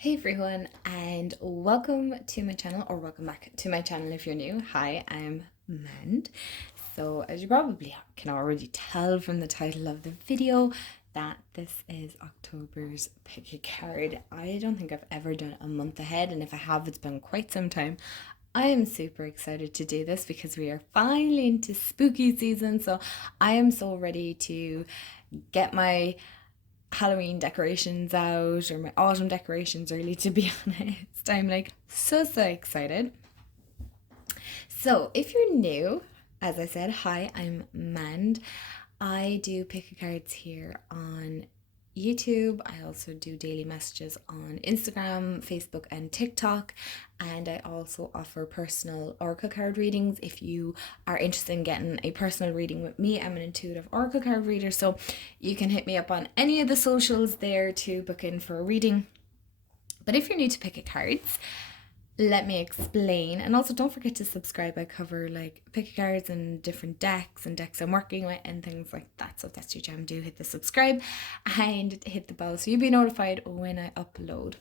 Hey everyone, and welcome to my channel, or welcome back to my channel if you're new. Hi, I'm Mand. So as you probably can already tell from the title of the video, that this is October's pick a card. I don't think I've ever done a month ahead, and if I have, it's been quite some time. I am super excited to do this because we are finally into spooky season, so I am so ready to get my Halloween decorations out, or my autumn decorations early, to be honest. I'm like so excited. So if you're new, as I said, hi, I'm Mand. I do pick a cards here on YouTube. I also do daily messages on Instagram, Facebook, and TikTok. And I also offer personal oracle card readings. If you are interested in getting a personal reading with me, I'm an intuitive oracle card reader. So you can hit me up on any of the socials there to book in for a reading. But if you're new to pick a cards, let me explain. And also don't forget to subscribe. I cover like pick cards and different decks and decks I'm working with and things like that. So if that's your jam, do hit the subscribe and hit the bell so you'll be notified when I upload.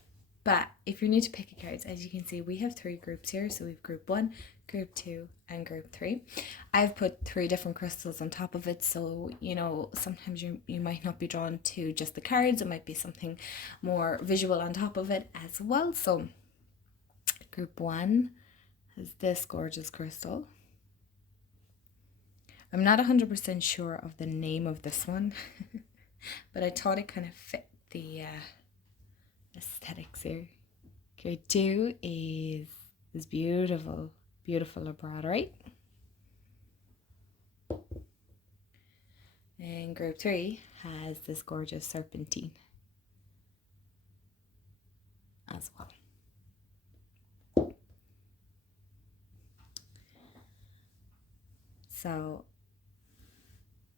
But if you're new to pick cards, as you can see, we have 3 groups here. So we have group 1, group 2, and group 3. I've put 3 different crystals on top of it, so you know sometimes you might not be drawn to just the cards. It might be something more visual on top of it as well. So group 1 is this gorgeous crystal. I'm not 100% sure of the name of this one, but I thought it kind of fit the aesthetics here. Group 2 is this beautiful labradorite. And group 3 has this gorgeous serpentine as well. So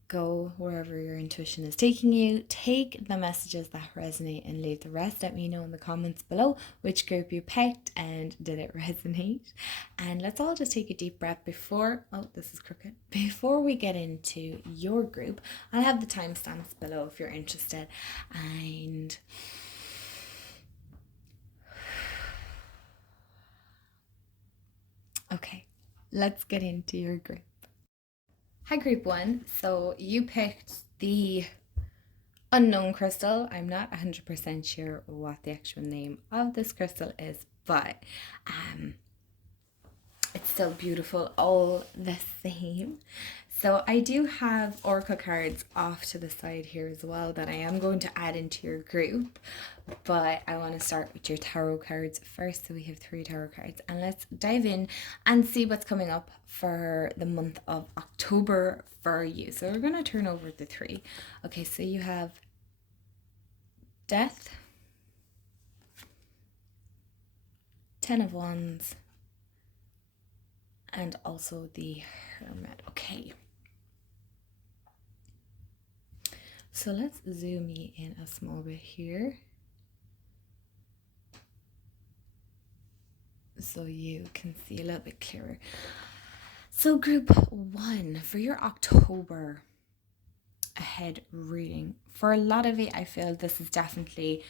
go wherever your intuition is taking you. Take the messages that resonate and leave the rest. Let me know in the comments below which group you picked and did it resonate. And let's all just take a deep breath before, oh, this is crooked. Before we get into your group, I'll have the timestamps below if you're interested. And okay, let's get into your group. Hi group 1, so you picked the unknown crystal. I'm not 100% sure what the actual name of this crystal is, but it's still beautiful all the same. So I do have oracle cards off to the side here as well that I am going to add into your group, but I want to start with your tarot cards first. So we have 3 tarot cards, and let's dive in and see what's coming up for the month of October for you. So we're going to turn over the 3. Okay, so you have Death, 10 of Wands, and also the Hermit. Okay. So let's zoom in a small bit here so you can see a little bit clearer. So group 1, for your October ahead reading, for a lot of it, I feel this is definitely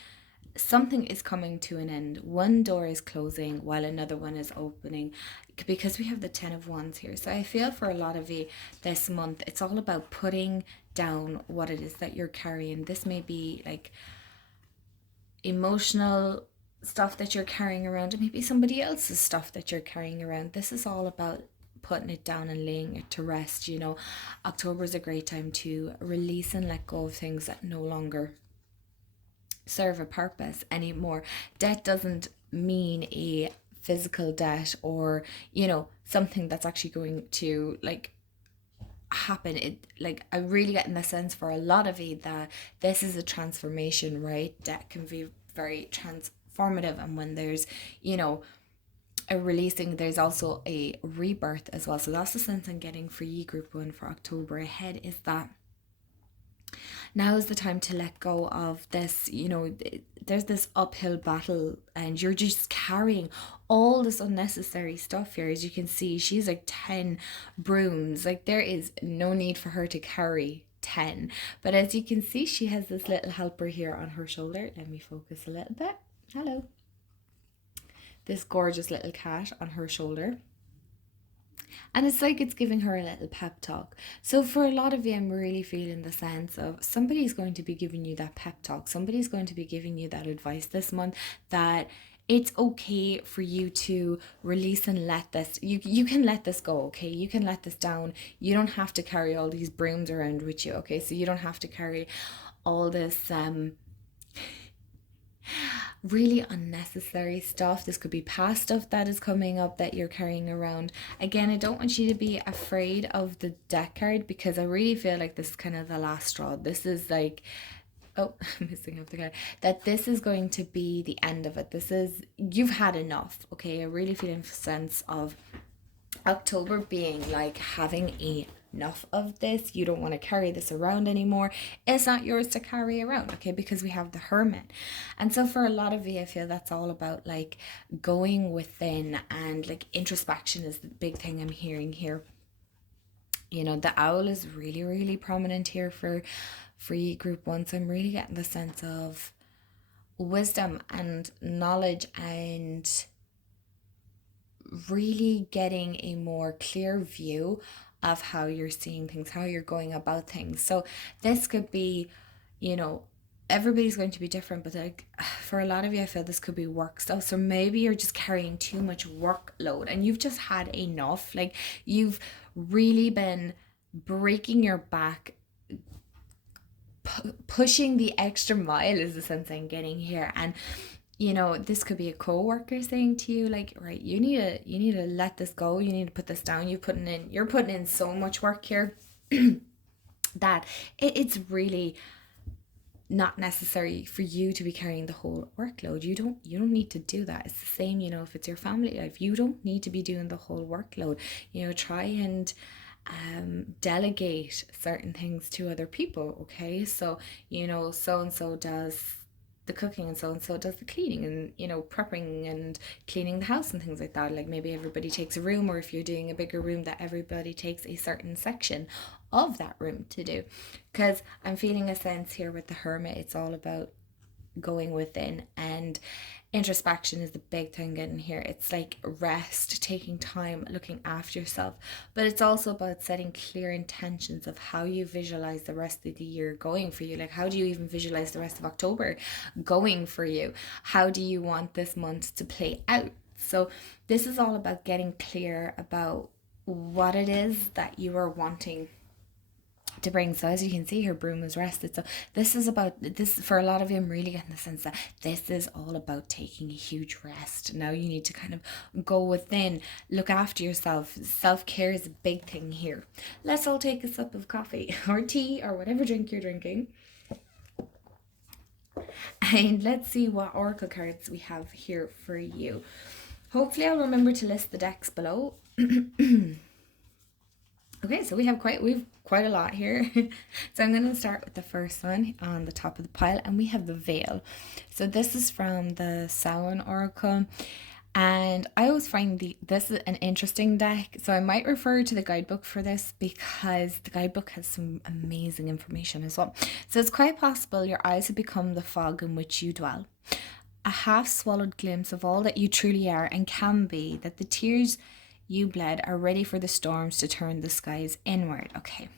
something is coming to an end. One door is closing while another one is opening, because we have the 10 of Wands here. So I feel for a lot of you this month, it's all about putting down what it is that you're carrying. This may be like emotional stuff that you're carrying around. It may be somebody else's stuff that you're carrying around. This is all about putting it down and laying it to rest. You know, October is a great time to release and let go of things that no longer serve a purpose anymore. Debt doesn't mean a physical debt, or you know, something that's actually going to like happen. It, like, I really get in the sense for a lot of you that this is a transformation, right? Debt can be very transformative, and when there's, you know, a releasing, there's also a rebirth as well. So that's the sense I'm getting for you group 1 for October ahead, is that now is the time to let go of this. You know, there's this uphill battle and you're just carrying all this unnecessary stuff here. As you can see, she's like 10 brooms. Like, there is no need for her to carry 10, but as you can see, she has this little helper here on her shoulder. Let me focus a little bit. Hello. this gorgeous little cat on her shoulder. And it's like it's giving her a little pep talk. So for a lot of you, I'm really feeling the sense of somebody's going to be giving you that pep talk. Somebody's going to be giving you that advice this month that it's okay for you to release and let this, you can let this go, okay? You can let this down. You don't have to carry all these brooms around with you, okay? So you don't have to carry all this really unnecessary stuff. This could be past stuff that is coming up that you're carrying around. Again, I don't want you to be afraid of the deck card, because I really feel like this is kind of the last straw. This is like, oh, I'm missing up the guy, that this is going to be the end of it. This is, you've had enough, okay? I really feel a sense of October being like having enough of this. You don't want to carry this around anymore. It's not yours to carry around, okay? Because we have the Hermit. And so for a lot of you, I feel that's all about like going within, and like introspection is the big thing I'm hearing here. You know, the owl is really, really prominent here for you, group 1. So I'm really getting the sense of wisdom and knowledge, and really getting a more clear view of how you're seeing things, how you're going about things. So this could be, you know, everybody's going to be different, but like for a lot of you, I feel this could be work stuff. So maybe you're just carrying too much workload and you've just had enough. Like you've really been breaking your back, pushing the extra mile is the sense I'm getting here. And you know, this could be a co-worker saying to you like, right, you need to let this go, you need to put this down. You're putting in so much work here that it's really not necessary for you to be carrying the whole workload. You don't need to do that. It's the same, you know, if it's your family life, you don't need to be doing the whole workload. You know, try and delegate certain things to other people, okay? So, you know, so and so does the cooking and so does the cleaning, and you know, prepping and cleaning the house and things like that. Like maybe everybody takes a room, or if you're doing a bigger room, that everybody takes a certain section of that room to do. Because I'm feeling a sense here with the Hermit, it's all about going within, and introspection is the big thing getting here. It's like rest, taking time, looking after yourself, but it's also about setting clear intentions of how you visualize the rest of the year going for you. Like how do you even visualize the rest of October going for you? How do you want this month to play out? So this is all about getting clear about what it is that you are wanting to bring. So as you can see, her broom was rested. So this is about this for a lot of you. I'm really getting the sense that this is all about taking a huge rest. Now you need to kind of go within, look after yourself. Self-care is a big thing here. Let's all take a sip of coffee or tea or whatever drink you're drinking, and let's see what oracle cards we have here for you. Hopefully I'll remember to list the decks below. Okay, so we've quite a lot here. So I'm going to start with the first one on the top of the pile, and we have the Veil. So this is from the Samhain Oracle, and I always find this is an interesting deck. So I might refer to the guidebook for this, because the guidebook has some amazing information as well. So it's quite possible your eyes have become the fog in which you dwell, a half-swallowed glimpse of all that you truly are and can be, that the tears you bled are ready for the storms to turn the skies inward. Okay.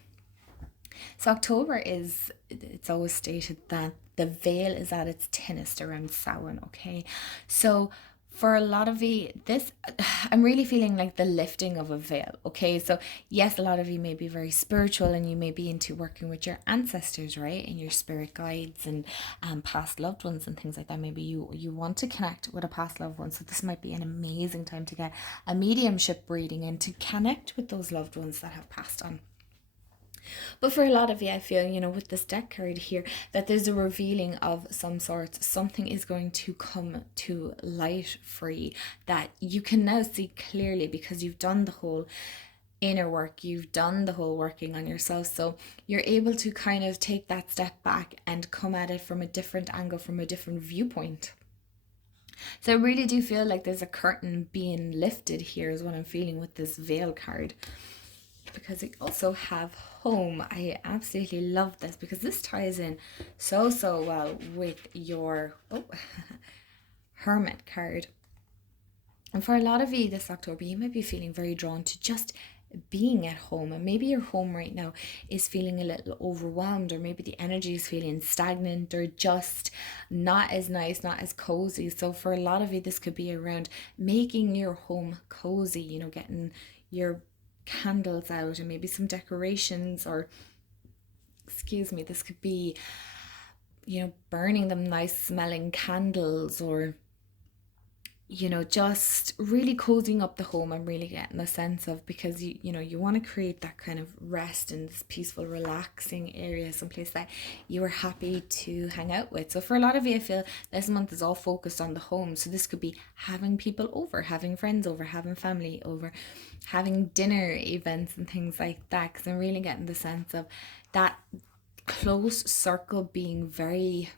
So October it's always stated that the veil is at its thinnest around Samhain, okay? So for a lot of you, I'm really feeling like the lifting of a veil, okay? So yes, a lot of you may be very spiritual, and you may be into working with your ancestors, right? And your spirit guides and past loved ones and things like that. Maybe you want to connect with a past loved one. So this might be an amazing time to get a mediumship reading and to connect with those loved ones that have passed on. But for a lot of you, I feel, you know, with this deck card here, that there's a revealing of some sort. Something is going to come to light for you that you can now see clearly, because you've done the whole inner work, you've done the whole working on yourself. So you're able to kind of take that step back and come at it from a different angle, from a different viewpoint. So I really do feel like there's a curtain being lifted here, is what I'm feeling with this Veil card. Because we also have home. I absolutely love this, because this ties in so well with your Hermit card. And for a lot of you this October, you might be feeling very drawn to just being at home, and maybe your home right now is feeling a little overwhelmed, or maybe the energy is feeling stagnant or just not as nice, not as cozy. So for a lot of you, this could be around making your home cozy, getting your candles out and maybe some decorations, or excuse me, this could be burning them nice smelling candles, or just really cozying up the home and really getting a sense of, because you want to create that kind of rest in this peaceful, relaxing area, someplace that you are happy to hang out with. So for a lot of you, I feel this month is all focused on the home. So this could be having people over, having friends over, having family over, having dinner events and things like that. Because I'm really getting the sense of that close circle being very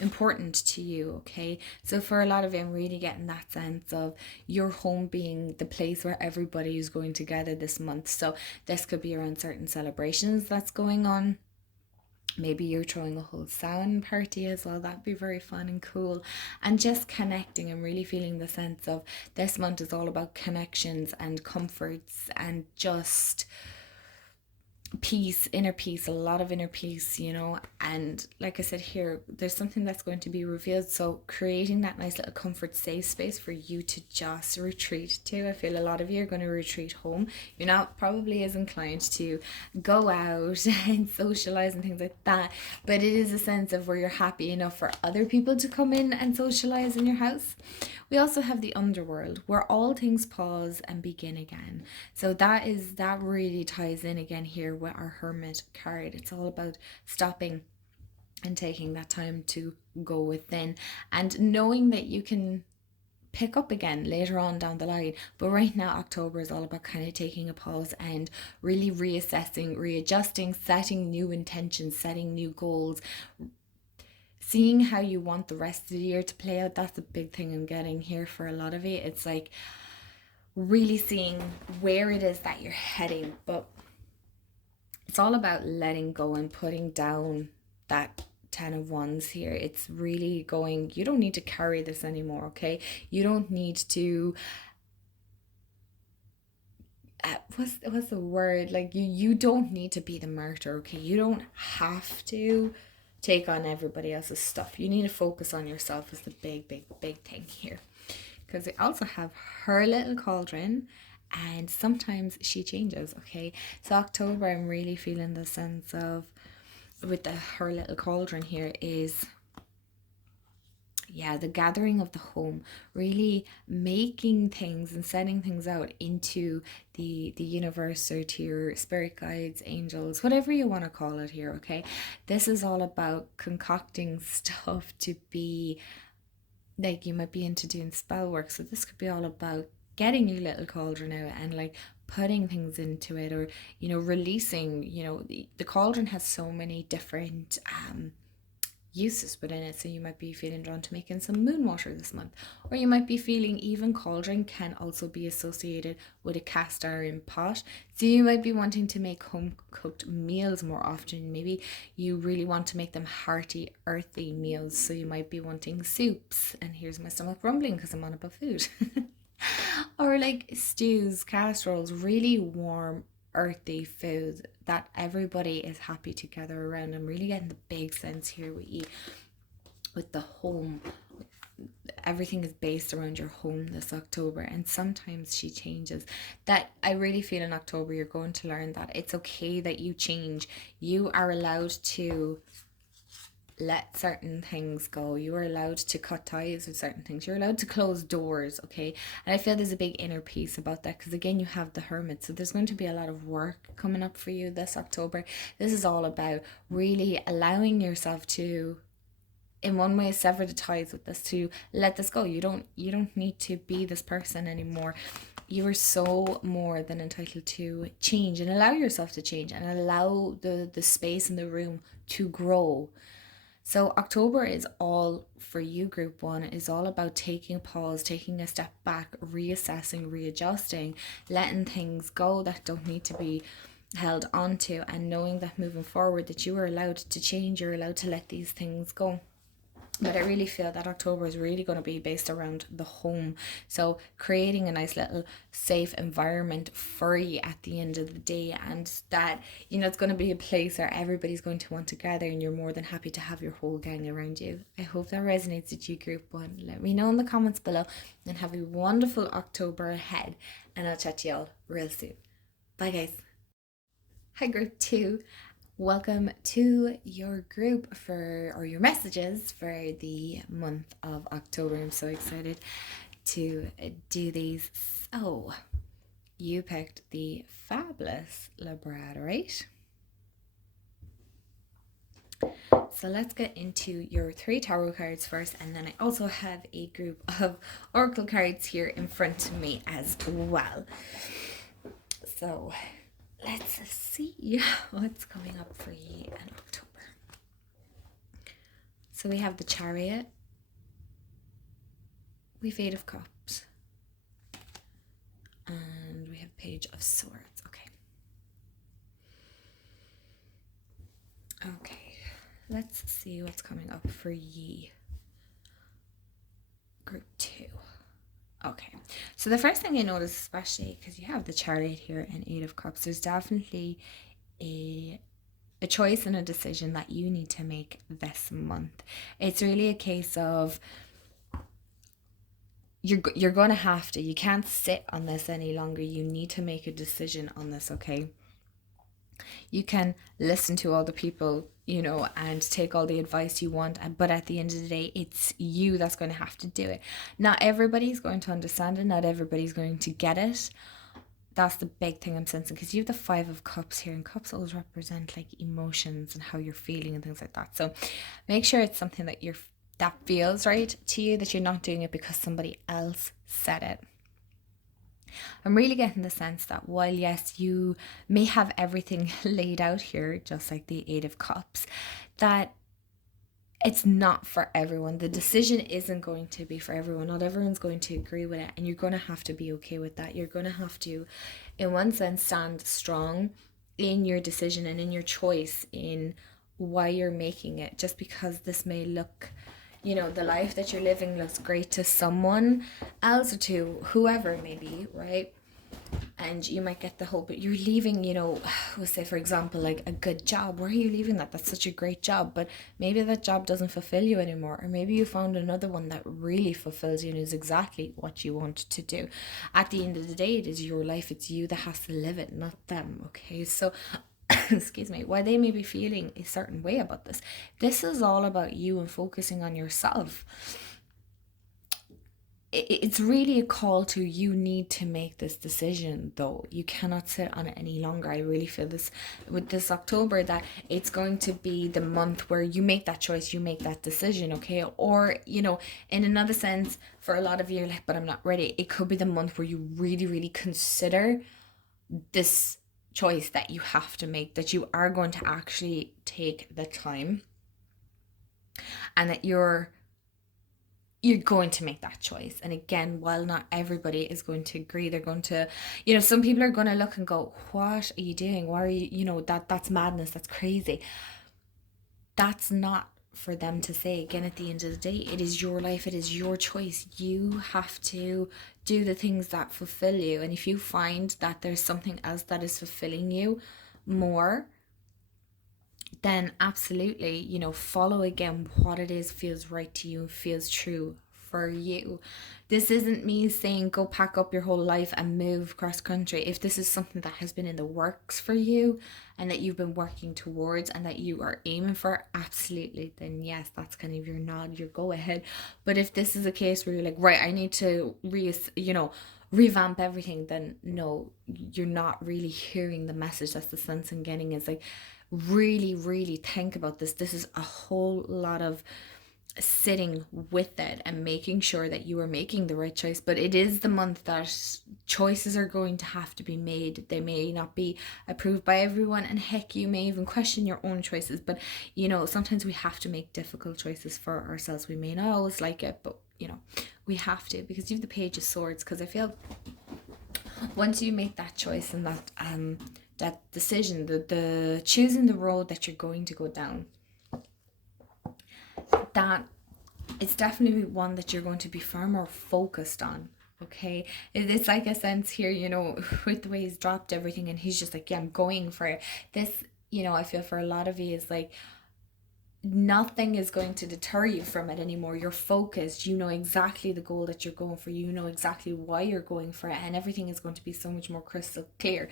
important to you. Okay, so for a lot of you, I'm really getting that sense of your home being the place where everybody is going to gather this month. So this could be around certain celebrations that's going on. Maybe you're throwing a whole sound party as well. That'd be very fun and cool. And just connecting. I'm really feeling the sense of this month is all about connections and comforts and just peace, inner peace, a lot of inner peace, and like I said here, there's something that's going to be revealed. So creating that nice little comfort safe space for you to just retreat to. I feel a lot of you are going to retreat home. You're not probably as inclined to go out and socialize and things like that, but it is a sense of where you're happy enough for other people to come in and socialize in your house. We also have the underworld, where all things pause and begin again. So that really ties in again here with our hermit card. It's all about stopping and taking that time to go within, and knowing that you can pick up again later on down the line. But right now, October is all about kind of taking a pause and really reassessing, readjusting, setting new intentions, setting new goals, seeing how you want the rest of the year to play out. That's a big thing I'm getting here for a lot of it. It's like really seeing where it is that you're heading, but it's all about letting go and putting down that 10 of wands here. It's really going, you don't need to carry this anymore. Okay, you don't need to what's the word, like you don't need to be the martyr. Okay, you don't have to take on everybody else's stuff. You need to focus on yourself is the big thing here. Because we also have her little cauldron, and sometimes she changes. Okay, so October, I'm really feeling the sense of, with the her little cauldron here, is the gathering of the home, really making things and setting things out into the universe, or to your spirit guides, angels, whatever you want to call it here. Okay, this is all about concocting stuff to be, like, you might be into doing spell work, so this could be all about getting your little cauldron out and like putting things into it, or releasing. The cauldron has so many different uses within it. So you might be feeling drawn to making some moon water this month, or you might be feeling even cauldron can also be associated with a cast iron pot. So you might be wanting to make home cooked meals more often. Maybe you really want to make them hearty, earthy meals. So you might be wanting soups, and here's my stomach rumbling because I'm on about food. Or like stews, casseroles, really warm, earthy food that everybody is happy to gather around. I'm really getting the big sense here with the home. Everything is based around your home this October, and sometimes she changes. That I really feel in October you're going to learn that it's okay that you change. You are allowed to let certain things go. You are allowed to cut ties with certain things. You're allowed to close doors. Okay, and I feel there's a big inner peace about that, because again, you have the hermit, so there's going to be a lot of work coming up for you this October. This is all about really allowing yourself to, in one way, sever the ties with this, to let this go. You don't need to be this person anymore. You are so more than entitled to change, and allow yourself to change, and allow the space in the room to grow. So October is all for you, group one, is all about taking a pause, taking a step back, reassessing, readjusting, letting things go that don't need to be held onto, and knowing that moving forward that you are allowed to change, you're allowed to let these things go. But I really feel that October is really going to be based around the home. So creating a nice little safe environment for you at the end of the day, and that, you know, it's going to be a place where everybody's going to want to gather and you're more than happy to have your whole gang around you. I hope that resonates with you, group one. Let me know in the comments below, and have a wonderful October ahead, and I'll chat to y'all real soon. Bye guys. Hi group two. Welcome to your group or your messages for the month of October. I'm so excited to do these. So, you picked the fabulous labradorite. So let's get into your 3 tarot cards first, and then I also have a group of oracle cards here in front of me as well. So let's see what's coming up for you in October. So we have the Chariot, we have 8 of Cups, and we have Page of Swords. Okay, let's see what's coming up for ye. Group 2. Okay, so the first thing I notice, especially because you have the Chariot here and 8 of Cups, there's definitely a choice and a decision that you need to make this month. It's really a case of you're going to have to. You can't sit on this any longer. You need to make a decision on this, okay? You can listen to all the people, you know, and take all the advice you want, but at the end of the day, it's you that's going to have to do it. Not everybody's going to understand it. Not everybody's going to get it. That's the big thing I'm sensing, because you have the 5 of Cups here, and Cups always represent like emotions and how you're feeling and things like that. So make sure it's something that feels right to you, that you're not doing it because somebody else said it. I'm really getting the sense that while, yes, you may have everything laid out here, just like the 8 of Cups, that it's not for everyone. The decision isn't going to be for everyone. Not everyone's going to agree with it, and you're going to have to be okay with that. You're going to have to, in one sense, stand strong in your decision and in your choice in why you're making it. Just because this may look, you know, the life that you're living looks great to someone else or to whoever it may be, right? And you might get the hope, but you're leaving, you know, we'll say, for example, like a good job. Where are you leaving that? That's such a great job, but maybe that job doesn't fulfill you anymore, or maybe you found another one that really fulfills you and is exactly what you want to do. At the end of the day, it is your life. It's you that has to live it, not them, okay? So excuse me, why they may be feeling a certain way about this is all about you and focusing on yourself. It's really a call to, you need to make this decision though. You cannot sit on it any longer. I really feel this with this October, that it's going to be the month where you make that choice, you make that decision, okay? Or, you know, in another sense, for a lot of you, you're like, but I'm not ready. It could be the month where you really, really consider this choice that you have to make, that you are going to actually take the time, and that you're going to make that choice. And again, while not everybody is going to agree, they're going to, you know, some people are going to look and go, what are you doing? Why are you, you know, that's madness, that's crazy. That's not for them to say. Again, at the end of the day, it is your life, it is your choice. You have to do the things that fulfill you. And if you find that there's something else that is fulfilling you more, then absolutely, you know, follow again what it is feels right to you, feels true for you. This isn't me saying go pack up your whole life and move cross country. If this is something that has been in the works for you and that you've been working towards and that you are aiming for, absolutely, then yes, that's kind of your nod, your go ahead. But if this is a case where you're like, right, I need to revamp everything, then no, you're not really hearing the message. That's the sense I'm getting, is like, really, really think about this. This is a whole lot of sitting with it and making sure that you are making the right choice. But it is the month that choices are going to have to be made. They may not be approved by everyone, and heck, you may even question your own choices. But you know, sometimes we have to make difficult choices for ourselves. We may not always like it, but you know, we have to, because you have the Page of Swords. Because I feel once you make that choice and that decision, the choosing the road that you're going to go down, that it's definitely one that you're going to be far more focused on. Okay, it's like a sense here, with the way he's dropped everything and he's just like, yeah, I'm going for it. This, I feel for a lot of you is like nothing is going to deter you from it anymore. You're focused, you know exactly the goal that you're going for, you know exactly why you're going for it, and everything is going to be so much more crystal clear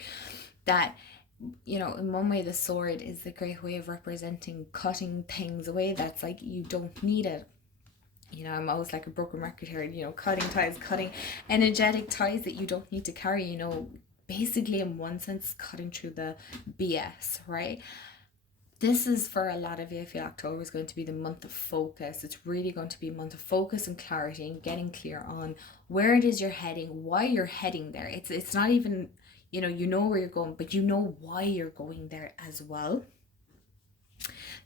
that in one way the sword is a great way of representing cutting things away that's like you don't need it. I'm always like a broken record here, cutting ties, cutting energetic ties that you don't need to carry, basically in one sense cutting through the BS, right? This is for a lot of you. I feel October is going to be the month of focus. It's really going to be a month of focus and clarity and getting clear on where it is you're heading, why you're heading there. It's not even, you know where you're going, but you know why you're going there as well.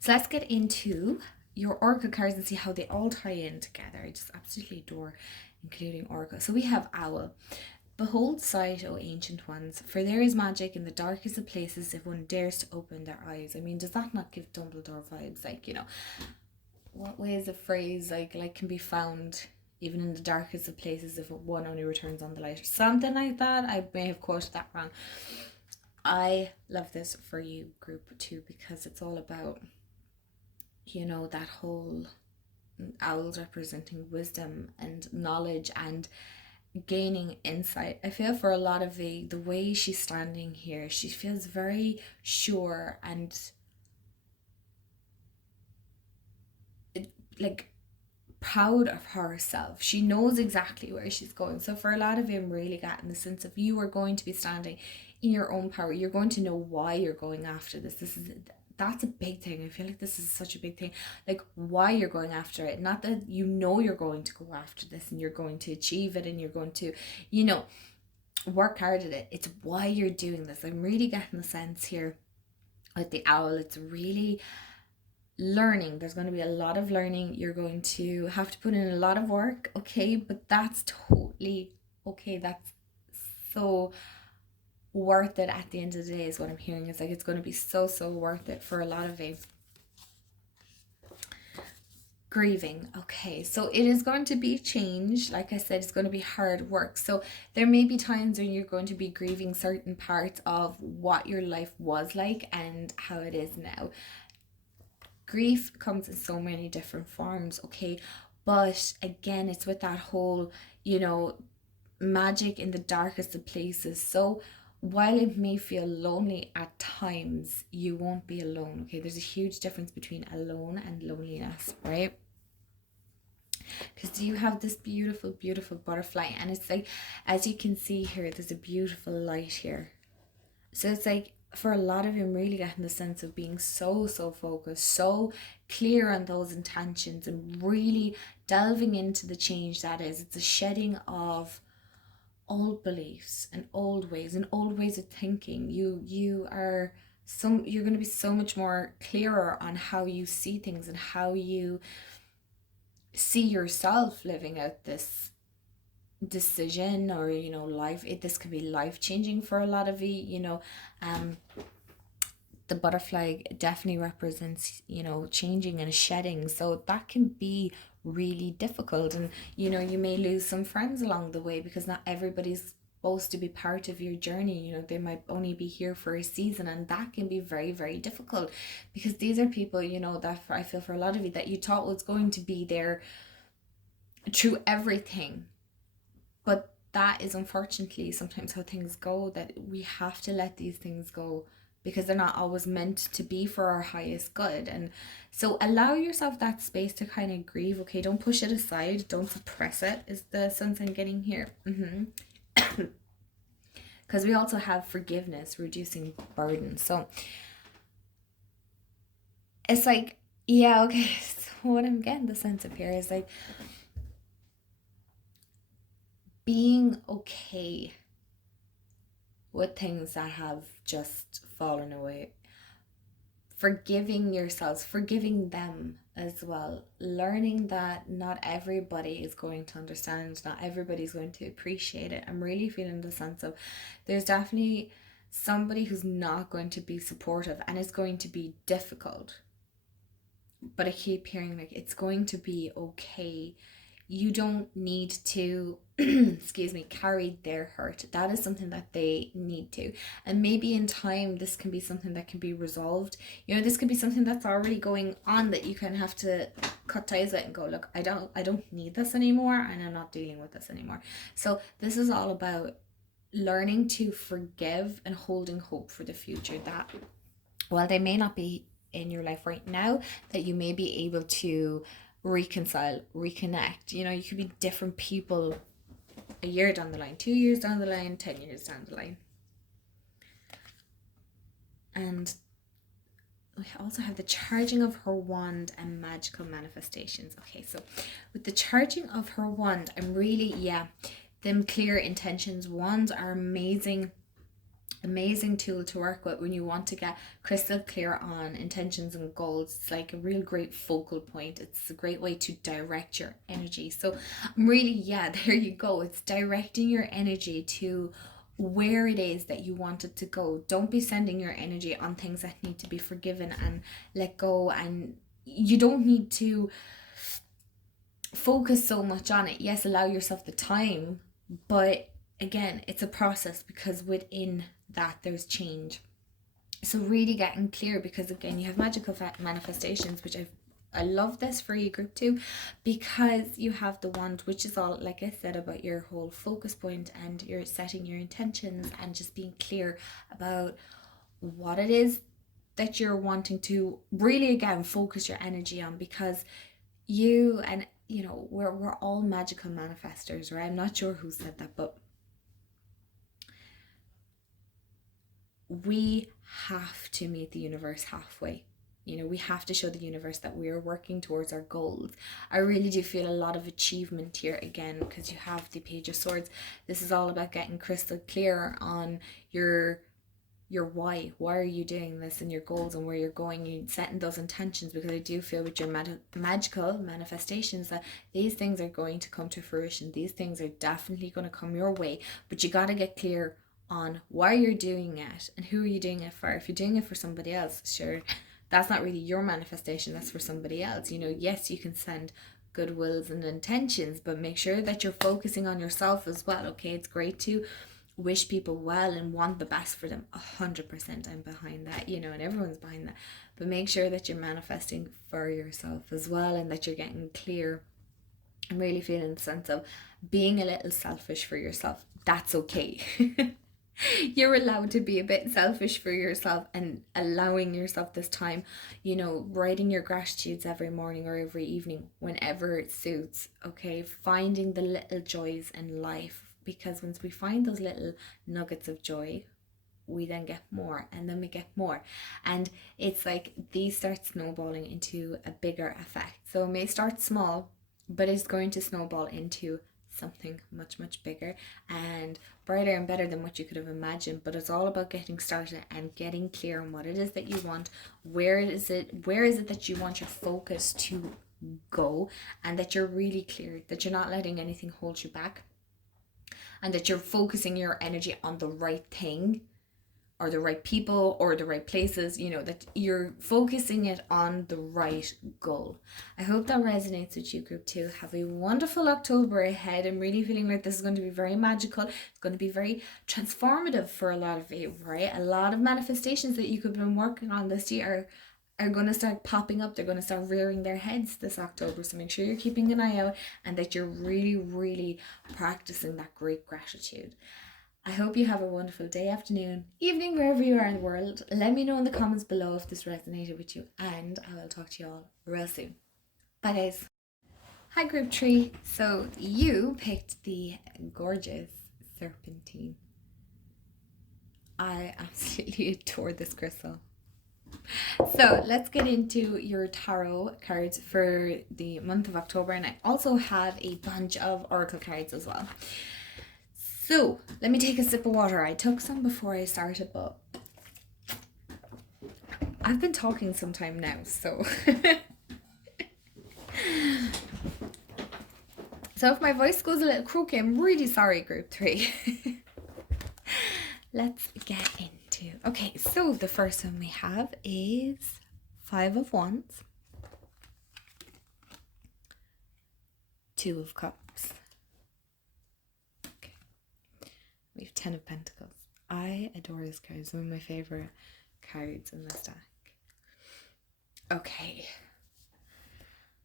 So let's get into your oracle cards and see how they all tie in together. I just absolutely adore including oracle. So we have Owl. Behold sight, O ancient ones, for there is magic in the darkest of places if one dares to open their eyes. I mean, does that not give Dumbledore vibes? Like, what way is a phrase like can be found even in the darkest of places if one only returns on the light? Something like that. I may have quoted that wrong. I love this for you, group 2, because it's all about, that whole owls representing wisdom and knowledge and gaining insight. I feel for a lot of the way she's standing here, she feels very sure and like proud of herself. She knows exactly where she's going. So for a lot of you, I'm really getting the sense of you are going to be standing in your own power. You're going to know why you're going after this. That's a big thing. I feel like this is such a big thing. Like why you're going after it. Not that you're going to go after this and you're going to achieve it and you're going to, work hard at it. It's why you're doing this. I'm really getting the sense here with the owl. It's really learning. There's going to be a lot of learning. You're going to have to put in a lot of work, okay? But that's totally okay. That's so worth it at the end of the day is what I'm hearing. It's like it's going to be so worth it for a lot of you. Grieving. Okay, so it is going to be change. Like I said, it's going to be hard work. So there may be times when you're going to be grieving certain parts of what your life was like and how it is now. Grief comes in so many different forms, okay? But again, it's with that whole, magic in the darkest of places. So while it may feel lonely at times, you won't be alone, okay? There's a huge difference between alone and loneliness, right? Because you have this beautiful, beautiful butterfly, and it's like, as you can see here, there's a beautiful light here. So it's like, for a lot of you, I'm really getting the sense of being so focused, so clear on those intentions, and really delving into the change that is. It's a shedding of old beliefs and old ways of thinking. You're going to be so much more clearer on how you see things and how you see yourself living out this decision, or life. This could be life changing for a lot of you. The butterfly definitely represents changing and shedding, so that can be really difficult. And you may lose some friends along the way because not everybody's supposed to be part of your journey. They might only be here for a season, and that can be very, very difficult because these are people that I feel for a lot of you that you thought was going to be there through everything. But that is unfortunately sometimes how things go, that we have to let these things go because they're not always meant to be for our highest good. And so allow yourself that space to kind of grieve, okay? Don't push it aside. Don't suppress it, is the sense I'm getting here. Because we also have forgiveness, reducing burden. So it's like, yeah, okay. So what I'm getting the sense of here is like, being okay with things that have just fallen away. Forgiving yourselves, forgiving them as well. Learning that not everybody is going to understand, not everybody's going to appreciate it. I'm really feeling the sense of there's definitely somebody who's not going to be supportive, and it's going to be difficult. but I keep hearing like it's going to be okay. You don't need to excuse me, carry their hurt. That is something that they need to. And maybe in time this can be something that can be resolved. You know, this could be something that's already going on that you kind of have to cut ties with and go, look, I don't need this anymore, and I'm not dealing with this anymore. So this is all about learning to forgive and holding hope for the future, that while they may not be in your life right now, that you may be able to reconcile, reconnect. You know, you could be different people a year down the line, 2 years down the line, 10 years down the line. And we also have the charging of her wand and magical manifestations. Okay, so with the charging of her wand, I'm really, them clear intentions. Wands are amazing tool to work with when you want to get crystal clear on intentions and goals. It's like a real great focal point. It's a great way to direct your energy. So really, there you go. It's directing your energy to where it is that you want it to go. Don't be sending your energy on things that need to be forgiven and let go, and you don't need to focus so much on it. Yes, allow yourself the time, but again, it's a process, because within that there's change. So really getting clear, because again, you have magical manifestations, which I love this for you, group 2, because you have the wand, which is all, like I said, about your whole focus point, and you're setting your intentions and just being clear about what it is that you're wanting to really, again, focus your energy on. Because you and you know, we're all magical manifestors, right? I'm not sure who said that, but we have to meet the universe halfway. You know, we have to show the universe that we are working towards our goals. I really do feel a lot of achievement here, again, because you have the Page of Swords. This is all about getting crystal clear on your why. Why are you doing this, and your goals, and where you're going. You setting those intentions, because I do feel with your magical manifestations that these things are going to come to fruition. These things are definitely going to come your way, but you got to get clear on why you're doing it and who are you doing it for. If you're doing it for somebody else, sure, that's not really your manifestation, that's for somebody else. You know, yes, you can send good wills and intentions, but make sure that you're focusing on yourself as well. Okay, it's great to wish people well and want the best for them. 100%, I'm behind that, you know, and everyone's behind that. But make sure that you're manifesting for yourself as well, and that you're getting clear and really feeling the sense of being a little selfish for yourself. That's okay. You're allowed to be a bit selfish for yourself, and allowing yourself this time, you know, writing your gratitudes every morning or every evening, whenever it suits. Okay, finding the little joys in life, because once we find those little nuggets of joy, we then get more, and then we get more, and it's like these start snowballing into a bigger effect. So it may start small, but it's going to snowball into something much, much bigger and brighter and better than what you could have imagined. But it's all about getting started and getting clear on what it is that you want. Where is it that you want your focus to go, and that you're really clear, that you're not letting anything hold you back, and that you're focusing your energy on the right thing, or the right people, or the right places, you know, that you're focusing it on the right goal. I hope that resonates with you, group 2. Have a wonderful October ahead. I'm really feeling like this is going to be very magical. It's going to be very transformative for a lot of you, right? A lot of manifestations that you could have been working on this year are going to start popping up. They're going to start rearing their heads this October. So make sure you're keeping an eye out, and that you're really, really practicing that great gratitude. I hope you have a wonderful day, afternoon, evening, wherever you are in the world. Let me know in the comments below if this resonated with you, and I will talk to you all real soon. Bye, guys. Hi, group 3. So you picked the gorgeous serpentine. I absolutely adore this crystal. So let's get into your tarot cards for the month of October, and I also have a bunch of oracle cards as well. So let me take a sip of water. I took some before I started, but I've been talking some time now, so so if my voice goes a little croaky, I'm really sorry, group 3. Let's get into. Okay, so the first one we have is 5 of Wands, Two of Cups. Okay. We have Ten of Pentacles. I adore this card. It's one of my favorite cards in this deck. Okay.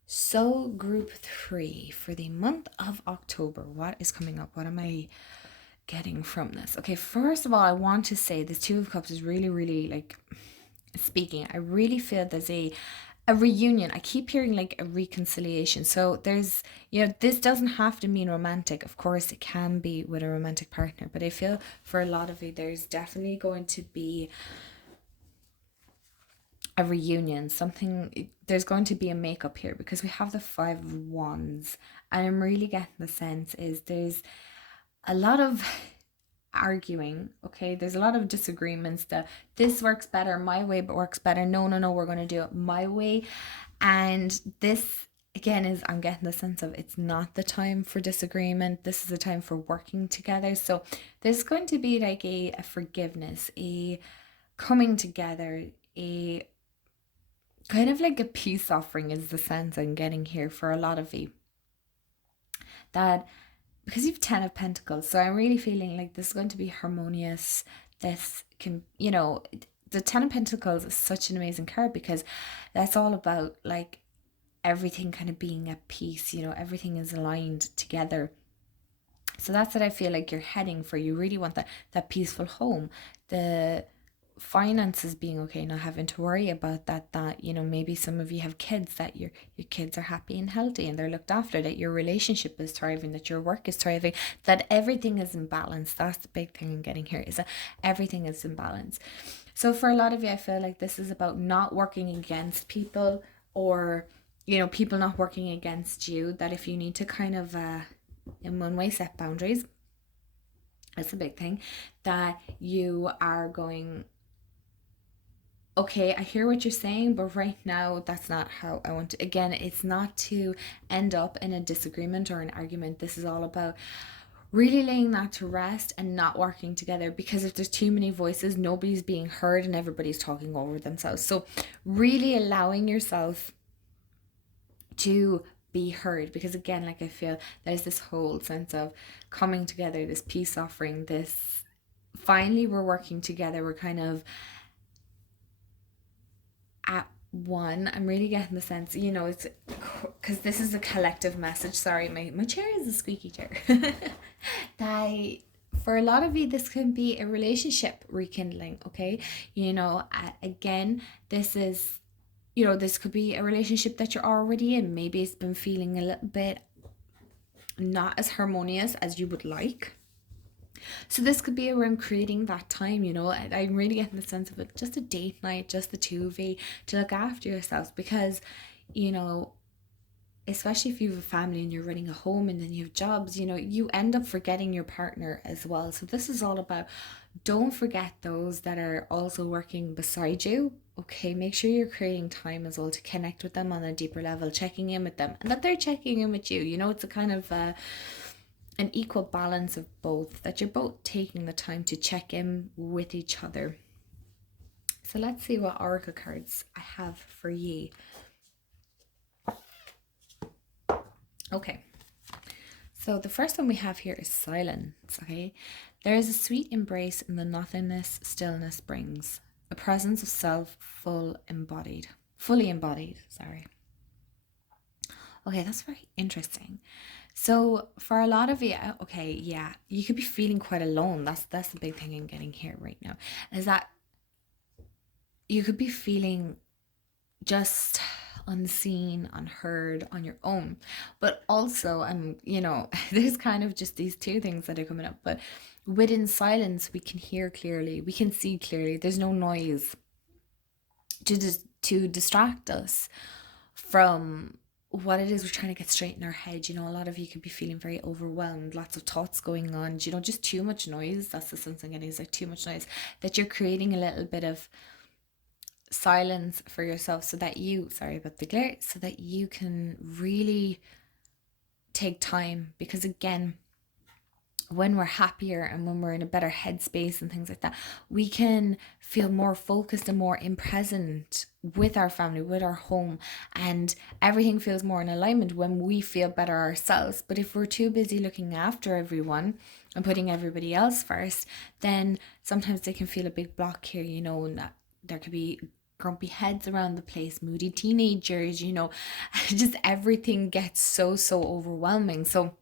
So group 3 for the month of October. What is coming up? What am I getting from this? Okay, first of all, I want to say this Two of Cups is really, really like speaking. I really feel there's a reunion. I keep hearing like a reconciliation. So there's, this doesn't have to mean romantic. Of course, it can be with a romantic partner, but I feel for a lot of you, there's definitely going to be a reunion, there's going to be a makeup here because we have the Five of Wands, and I'm really getting the sense is there's a lot of arguing. Okay, there's a lot of disagreements that this works better my way but works better, no, we're going to do it my way. And this again is, I'm getting the sense of it's not the time for disagreement, this is the time for working together. So there's going to be like a forgiveness, a coming together, a kind of like a peace offering is the sense I'm getting here for a lot of you. That because you've 10 of Pentacles, so I'm really feeling like this is going to be harmonious. This can, the 10 of Pentacles is such an amazing card because that's all about like everything kind of being at peace, everything is aligned together. So that's what I feel like you're heading for. You really want that peaceful home. The finances being okay, not having to worry about that maybe some of you have kids, that your kids are happy and healthy and they're looked after, that your relationship is thriving, that your work is thriving, that everything is in balance. That's the big thing I'm getting here, is that everything is in balance. So for a lot of you, I feel like this is about not working against people, or people not working against you, that if you need to kind of in one way set boundaries, that's a big thing, that you are going, okay, I hear what you're saying, but right now that's not how I want to. Again, it's not to end up in a disagreement or an argument. This is all about really laying that to rest and not working together, because if there's too many voices, nobody's being heard and everybody's talking over themselves. So really allowing yourself to be heard, because again, like I feel there's this whole sense of coming together, this peace offering, this finally we're working together, we're kind of at one. I'm really getting the sense, it's because this is a collective message. Sorry, my chair is a squeaky chair. That for a lot of you, this can be a relationship rekindling. Okay, again, this is, this could be a relationship that you're already in. Maybe it's been feeling a little bit not as harmonious as you would like. So this could be around creating that time, I'm really getting the sense of it, just a date night, just the two of you to look after yourselves, because, especially if you have a family and you're running a home and then you have jobs, you end up forgetting your partner as well. So this is all about, don't forget those that are also working beside you. Okay, make sure you're creating time as well to connect with them on a deeper level, checking in with them, and that they're checking in with you. It's a kind of an equal balance of both, that you're both taking the time to check in with each other. So let's see what oracle cards I have for you. Okay, so the first one we have here is silence. Okay, there is a sweet embrace in the nothingness stillness brings, a presence of self fully embodied. Sorry. Okay, that's very interesting. So for a lot of you, okay, yeah, you could be feeling quite alone. That's the big thing I'm getting here right now, is that you could be feeling just unseen, unheard, on your own. But also, there's kind of just these two things that are coming up. But within silence, we can hear clearly, we can see clearly. There's no noise to distract us from what it is we're trying to get straight in our head. A lot of you could be feeling very overwhelmed, lots of thoughts going on, just too much noise. That's the sense I'm getting, is like too much noise, that you're creating a little bit of silence for yourself, so that you, sorry about the glare, so that you can really take time. Because again, when we're happier and when we're in a better headspace and things like that, we can feel more focused and more in present with our family, with our home, and everything feels more in alignment when we feel better ourselves. But if we're too busy looking after everyone and putting everybody else first, then sometimes they can feel a big block here, and that there could be grumpy heads around the place, moody teenagers, just everything gets so overwhelming. So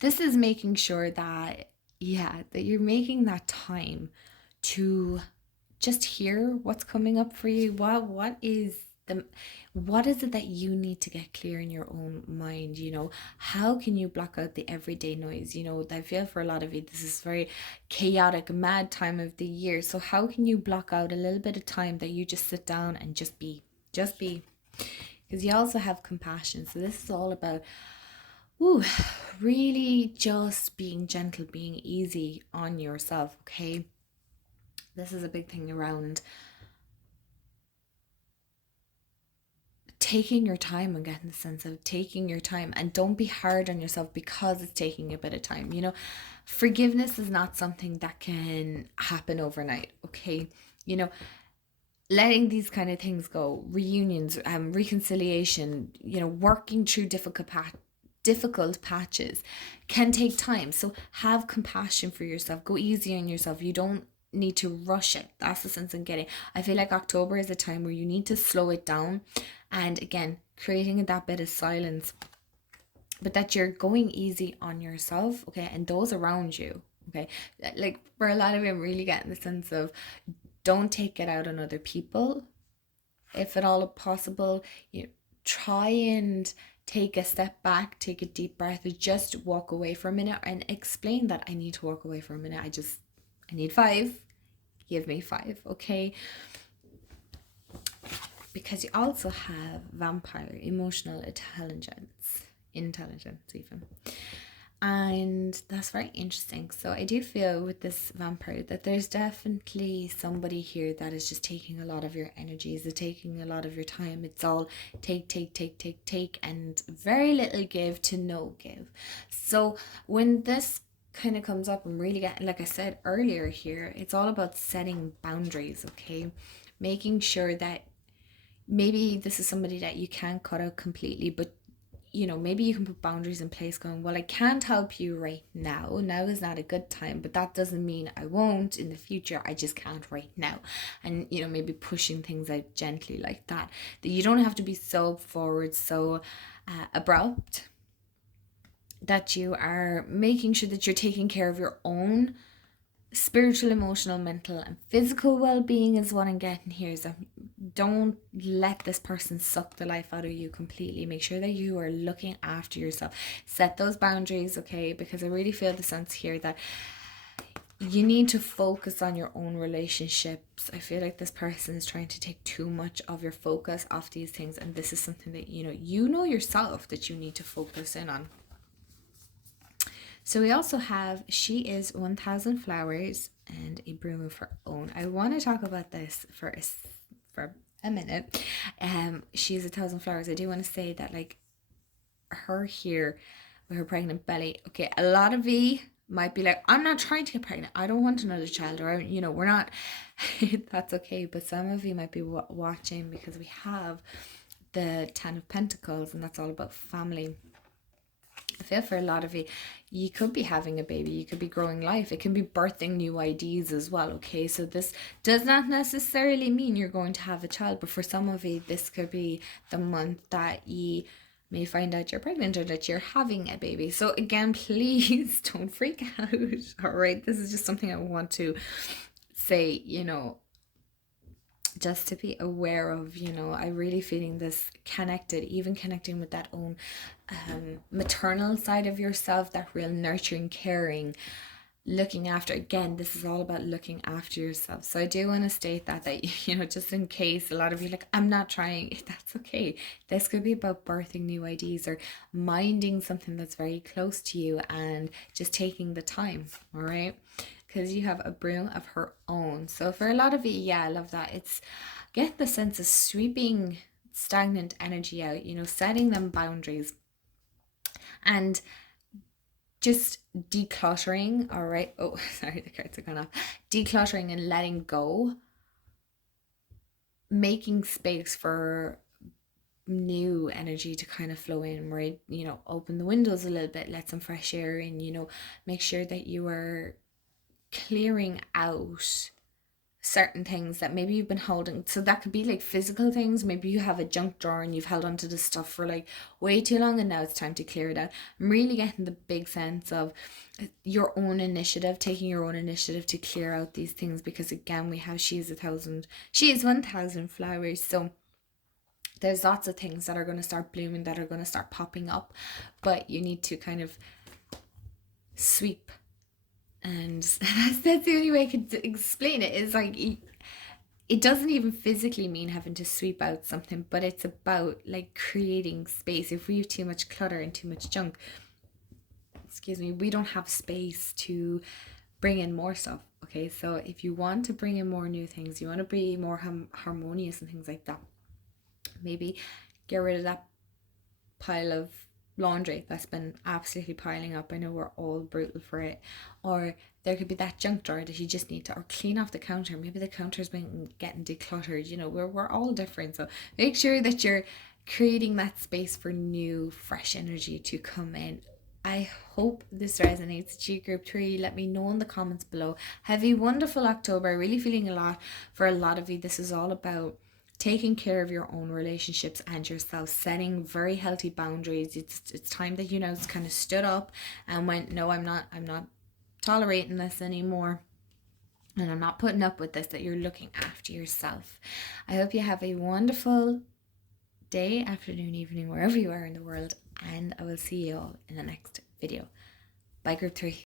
this is making sure that, that you're making that time to just hear what's coming up for you. What is it that you need to get clear in your own mind? How can you block out the everyday noise? I feel for a lot of you this is very chaotic, mad time of the year. So how can you block out a little bit of time that you just sit down and just be, because you also have compassion. So this is all about really just being gentle, being easy on yourself, okay? This is a big thing around taking your time and getting the sense of taking your time, and don't be hard on yourself because it's taking a bit of time. Forgiveness is not something that can happen overnight, okay? Letting these kind of things go, reunions, reconciliation, working through difficult patches can take time. So have compassion for yourself. Go easy on yourself. You don't need to rush it. That's the sense I'm getting. I feel like October is a time where you need to slow it down, and again, creating that bit of silence, but that you're going easy on yourself, okay, and those around you, okay? Like for a lot of you, I'm really getting the sense of don't take it out on other people. If at all possible, try and take a step back, take a deep breath, just walk away for a minute and explain that I need to walk away for a minute. I need 5. Give me 5, okay? Because you also have vampire, emotional intelligence even. And that's very interesting. So I do feel with this vampire that there's definitely somebody here that is just taking a lot of your energies, is taking a lot of your time. It's all take, and very little give to no give. So when this kind of comes up, I'm really getting, like I said earlier here, it's all about setting boundaries, okay? Making sure that maybe this is somebody that you can't cut out completely, but maybe you can put boundaries in place going, well, I can't help you right now. Now is not a good time, but that doesn't mean I won't in the future. I just can't right now. And, maybe pushing things out gently like that. That you don't have to be so forward, so abrupt. That you are making sure that you're taking care of your own spiritual, emotional, mental, and physical well-being is what I'm getting here. So don't let this person suck the life out of you completely. Make sure that you are looking after yourself. Set those boundaries, okay? Because I really feel the sense here that you need to focus on your own relationships. I feel like this person is trying to take too much of your focus off these things, and this is something that you know yourself that you need to focus in on. So we also have, she is 1,000 flowers and a broom of her own. I want to talk about this for a minute. She's 1,000 flowers. I do want to say that, like, her here with her pregnant belly. Okay, a lot of you might be like, I'm not trying to get pregnant. I don't want another child, or we're not. That's okay. But some of you might be watching because we have the 10 of Pentacles, and that's all about family. I feel for a lot of you could be having a baby, you could be growing life, it can be birthing new ideas as well, okay? So this does not necessarily mean you're going to have a child, but for some of you, this could be the month that you may find out you're pregnant or that you're having a baby. So again, please don't freak out, all right? This is just something I want to say, just to be aware of. I really feeling this connected, even connecting with that own maternal side of yourself, that real nurturing, caring, looking after. Again, this is all about looking after yourself. So I do want to state that just in case a lot of you like, I'm not trying, that's okay. This could be about birthing new ideas or minding something that's very close to you and just taking the time, all right? Because you have a broom of her own. So for a lot of you, I love that. It's get the sense of sweeping stagnant energy out, setting them boundaries. And just decluttering, all right. Oh, sorry, the cards are gone off. Decluttering and letting go, making space for new energy to kind of flow in, where, open the windows a little bit, let some fresh air in, make sure that you are clearing out certain things that maybe you've been holding. So that could be like physical things. Maybe you have a junk drawer and you've held onto this stuff for like way too long, and now it's time to clear it out. I'm really getting the big sense of your own initiative, taking your own initiative to clear out these things, because again, we have she is 1,000 flowers. So there's lots of things that are going to start blooming, that are going to start popping up, but you need to kind of sweep. And that's the only way I could explain it, is like it doesn't even physically mean having to sweep out something, but it's about like creating space. If we have too much clutter and too much junk, excuse me, we don't have space to bring in more stuff. Okay, so if you want to bring in more new things, you want to be more harmonious and things like that, maybe get rid of that pile of laundry that's been absolutely piling up. I know we're all brutal for it. Or there could be that junk drawer that you just need to, or clean off the counter. Maybe the counter's been getting decluttered. We're all different. So make sure that you're creating that space for new, fresh energy to come in. I hope this resonates to you, group 3. Let me know in the comments below. Have a wonderful October. Really feeling a lot for a lot of you. This is all about taking care of your own relationships and yourself, setting very healthy boundaries. It's time that it's kind of stood up and went, no, I'm not tolerating this anymore, and I'm not putting up with this, that you're looking after yourself. I hope you have a wonderful day, afternoon, evening, wherever you are in the world, and I will see you all in the next video. Bye, group 3.